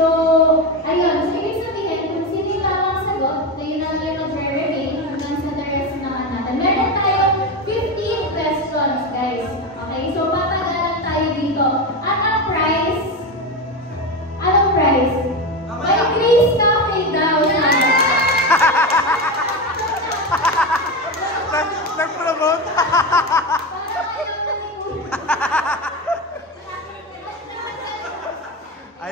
So, ayun. So, ibig sabihin, kung sino yung tamang sagot, na yun ang yung mag-remain hanggang sa the rest naman natin. Meron tayong 15 questions, guys. Okay? So, papagalan tayo dito. At ang prize, anong prize? May Grace Cafe daw. Nag-promote?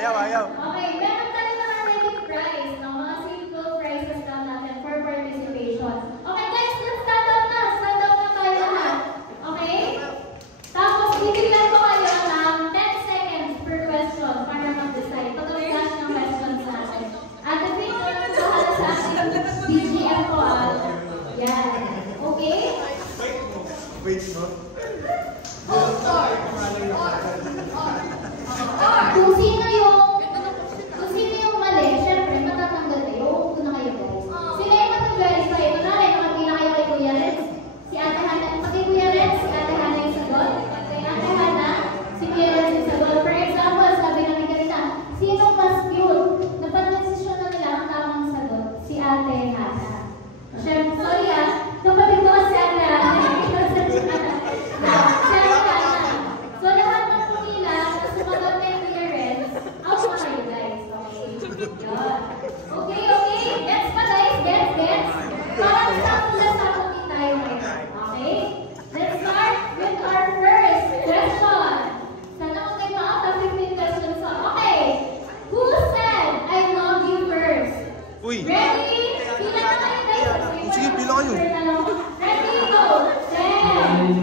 Ayaw. Okay, meron tayo mga ready prize, no? Mga simple prizes lang natin for participation. Okay guys, let's stand up na. Stand up na tayo lahat. Okay? Tapos, bibigyan ko kayo ng 10 seconds per question para mag-decide. Pag-flash ng questions natin. At the thing na bahala sa ating BGM ko, yan. Okay? Wait, no? Kung sino yung mali, syempre matatanggal kayo. Uupo na kayo guys. Sila yung mag-verify. Kunwari, nakapila kayo kay Kuya Renz. Si Ate Hana, pag kay Kuya Renz, si Ate Hana yung sagot. Kay Ate Hana, si Kuya Renz yung sagot. For example, sabi namin kanina, sinong mas cute? Napag-desisyon na nila ang tamang sagot. Si Ate Hana. Syempre, sorry kapatid ko si Ate Hana. So, lahat ng pumila, sumagot na yung Kuya Renz, out na kayo guys. Okay? Okay? Gets pa guys? Gets? Parang sakot din tayo ngayon. Okay? Let's start with our first question. Sana ko kayo mga 15 questions na. Okay. Who said I love you first? Uy! Ready? Pila na kayo guys. Sige, pila kayo. Ready? Go! 10!